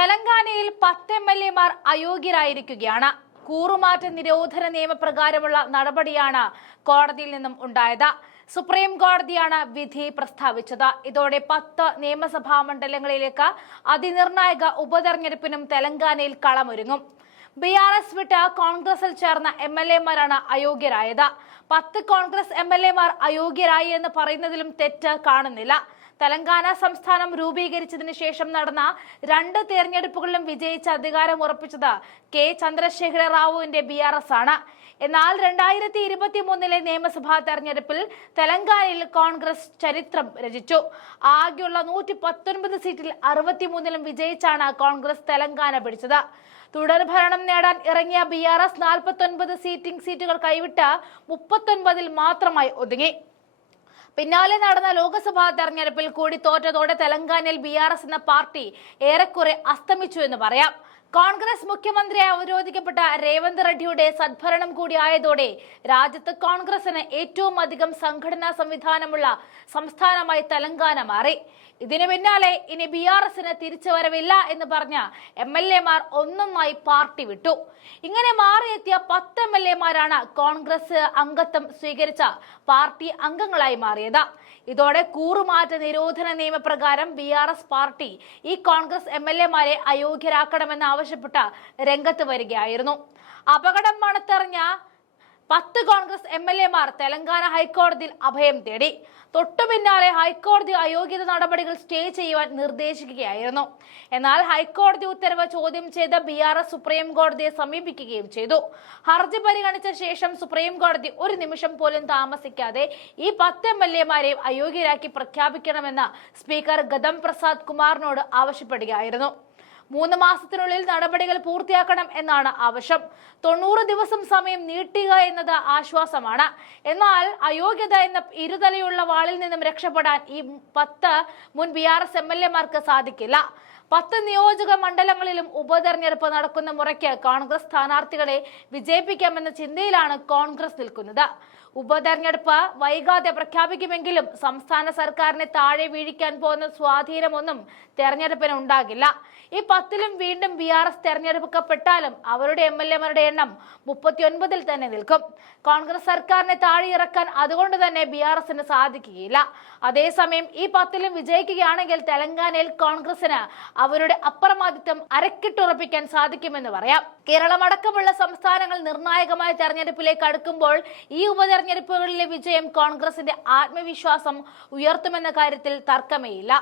തെലങ്കാനയിൽ 10 MLA-മാർ അയോഗ്യരായിരിക്കുകയാണ്. കൂറുമാറ്റ നിരോധന നിയമപ്രകാരമുള്ള നടപടിയാണ് കോടതിയിൽ നിന്നും ഉണ്ടായത്. സുപ്രീം കോടതിയാണ് വിധി പ്രസ്താവിച്ചത്. ഇതോടെ 10 നിയമസഭാ മണ്ഡലങ്ങളിലേക്ക് അതിനിർണായക ഉപതെരഞ്ഞെടുപ്പിനും തെലങ്കാനയിൽ കളമൊരുങ്ങും. BRS വിട്ട് കോൺഗ്രസിൽ ചേർന്ന MLA-മാരാണ് അയോഗ്യരായത്. 10 കോൺഗ്രസ് MLA-മാർ അയോഗ്യരായി എന്ന് പറയുന്നതിലും തെറ്റ് കാണുന്നില്ല. തെലങ്കാന സംസ്ഥാനം രൂപീകരിച്ചതിന് ശേഷം നടന്ന 2 തെരഞ്ഞെടുപ്പുകളിലും വിജയിച്ച് അധികാരം ഉറപ്പിച്ചത് കെ ചന്ദ്രശേഖര റാവുവിന്റെ BRS ആണ്. എന്നാൽ 2023 നിയമസഭാ തെരഞ്ഞെടുപ്പിൽ തെലങ്കാനയിൽ കോൺഗ്രസ് ചരിത്രം രചിച്ചു. ആകെയുള്ള 119 സീറ്റിൽ 63 വിജയിച്ചാണ് കോൺഗ്രസ് തെലങ്കാന പിടിച്ചത്. തുടർഭരണം നേടാൻ ഇറങ്ങിയ BRS 49 സീറ്റുകൾ കൈവിട്ട് 39 മാത്രമായി ഒതുങ്ങി. പിന്നാലെ നടന്ന ലോക്സഭാ തെരഞ്ഞെടുപ്പിൽ കൂടി തോറ്റതോടെ തെലങ്കാനയിൽ BRS എന്ന പാർട്ടി ഏറെക്കുറെ അസ്തമിച്ചു എന്ന് പറയാം. കോൺഗ്രസ് മുഖ്യമന്ത്രിയായി അവരോധിക്കപ്പെട്ട രേവന്ത് റെഡ്ഡിയുടെ സദ്ഭരണം കൂടിയായതോടെ രാജ്യത്ത് കോൺഗ്രസിന് ഏറ്റവും അധികം സംഘടനാ സംവിധാനമുള്ള സംസ്ഥാനമായി തെലങ്കാന മാറി. ഇതിനു പിന്നാലെ ഇനി BRSന് തിരിച്ചുവരവില്ല എന്ന് പറഞ്ഞ MLA-മാർ ഒന്നൊന്നായി പാർട്ടി വിട്ടു. ഇങ്ങനെ മാറിയെത്തിയ 10 MLA-മാരാണ് കോൺഗ്രസ് അംഗത്വം സ്വീകരിച്ച പാർട്ടി അംഗങ്ങളായി മാറിയത്. ഇതോടെ കൂറുമാറ്റ നിരോധന നിയമപ്രകാരം BRS പാർട്ടി ഈ കോൺഗ്രസ് MLA-മാരെ അയോഗ്യരാക്കണമെന്ന് ആവശ്യപ്പെട്ട് രംഗത്ത് വരികയായിരുന്നു. അപകടം മണത്തെറിഞ്ഞ 10 കോൺഗ്രസ് MLA-മാർ തെലങ്കാന ഹൈക്കോടതിയിൽ അഭയം തേടി. തൊട്ടു പിന്നാലെ ഹൈക്കോടതി അയോഗ്യത നടപടികൾ സ്റ്റേ ചെയ്യുവാൻ നിർദ്ദേശിക്കുകയായിരുന്നു. എന്നാൽ ഹൈക്കോടതി ഉത്തരവ് ചോദ്യം ചെയ്ത് BRS സുപ്രീം കോടതിയെ സമീപിക്കുകയും ചെയ്തു. ഹർജി പരിഗണിച്ച ശേഷം സുപ്രീം കോടതി ഒരു നിമിഷം പോലും താമസിക്കാതെ ഈ 10 MLA-മാരെയും അയോഗ്യരാക്കി പ്രഖ്യാപിക്കണമെന്ന് സ്പീക്കർ ഗദം പ്രസാദ് കുമാറിനോട് ആവശ്യപ്പെടുകയായിരുന്നു. 3 മാസത്തിനുള്ളിൽ നടപടികൾ പൂർത്തിയാക്കണം എന്നാണ് ആവശ്യം. 90 ദിവസം സമയം നീട്ടുക എന്നത് ആശ്വാസമാണ്. എന്നാൽ അയോഗ്യത എന്ന ഇരുതലയുള്ള വാളിൽ നിന്നും രക്ഷപ്പെടാൻ ഈ 10 മുൻ BRS MLA-മാർക്ക് സാധിക്കില്ല. 10 നിയോജക മണ്ഡലങ്ങളിലും ഉപതെരഞ്ഞെടുപ്പ് നടക്കുന്ന മുറയ്ക്ക് കോൺഗ്രസ് സ്ഥാനാർത്ഥികളെ വിജയിപ്പിക്കാമെന്ന ചിന്തയിലാണ് കോൺഗ്രസ് നിൽക്കുന്നത്. ഉപതെരഞ്ഞെടുപ്പ് വൈകാതെ പ്രഖ്യാപിക്കുമെങ്കിലും സംസ്ഥാന സർക്കാരിനെ താഴെ വീഴിക്കാൻ പോകുന്ന സ്വാധീനമൊന്നും തെരഞ്ഞെടുപ്പിന് ഉണ്ടാകില്ല. ഈ 10ലും വീണ്ടും BRS തെരഞ്ഞെടുക്കപ്പെട്ടാലും അവരുടെ MLA-മാരുടെ എണ്ണം 39 തന്നെ നിൽക്കും. കോൺഗ്രസ് സർക്കാരിനെ താഴെ ഇറക്കാൻ അതുകൊണ്ട് തന്നെ BRSന് സാധിക്കുകയില്ല. അതേസമയം ഈ 10ലും വിജയിക്കുകയാണെങ്കിൽ തെലങ്കാനയിൽ കോൺഗ്രസിന് അവരുടെ അപ്രമാദിത്വം അരക്കിട്ടുറപ്പിക്കാൻ സാധിക്കുമെന്ന് പറയാം. കേരളമടക്കമുള്ള സംസ്ഥാനങ്ങൾ നിർണായകമായ തെരഞ്ഞെടുപ്പിലേക്ക് അടുക്കുമ്പോൾ ഈ ഉപതെരഞ്ഞെടുപ്പുകളിലെ വിജയം കോൺഗ്രസിന്റെ ആത്മവിശ്വാസം ഉയർത്തുമെന്ന കാര്യത്തിൽ തർക്കമേയില്ല.